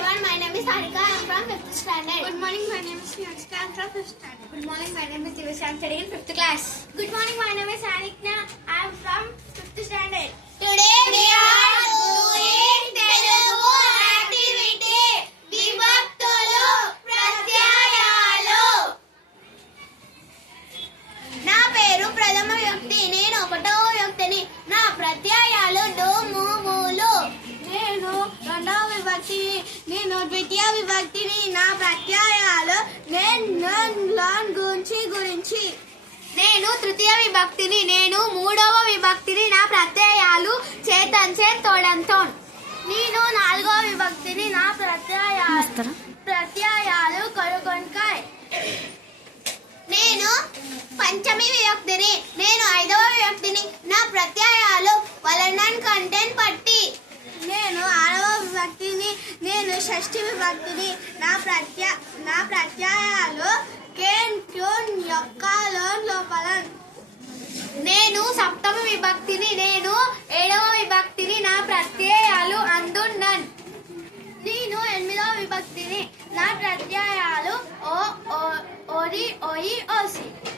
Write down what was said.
everyone, my name is Harika. I am from 5th standard. Good morning, my name is Yanshika. I am from 5th standard. Good morning, my name is Divya. I am studying in 5th class. Good morning, my name is Anikna. I am from 5th standard. Today we are doing Telugu activity. విభక్తులు ప్రత్యయాలు. నా పేరు ప్రథమ వ్యక్తి. నేను ఒకటవ వ్యక్తిని. నా ప్రత్యయాలు do ము ములు. నేను రెండవ విభక్తిని. నేను ద్వితీయ విభక్తిని. నా ప్రత్యయాలు నేను గురించి. నేను తృతీయ విభక్తిని. నేను మూడవ విభక్తిని. నా ప్రత్యయాలు చేతన్ తోడంతోన్. నేను నాలుగవ విభక్తిని. నా ప్రత్యయాలు కొడుకొంకాయ్. నేను పంచమి విభక్తిని. నేను ఐదవ విభక్తిని. నా ప్రత్యయాలు వలనన్ కంటెన్ పట్టి. నేను ఆరవ విభక్తిని. నేను షష్ఠి విభక్తిని. నా ప్రత్యయాలు కేన్ క్యూన్ యొక్క లోన్ లోపల. నేను సప్తమ విభక్తిని. నేను ఏడవ విభక్తిని. నా ప్రత్యయాలు అందున్నన్. నేను ఎనిమిదవ విభక్తిని. నా ప్రత్యయాలు ఓ ఓరి ఓయి ఓసి.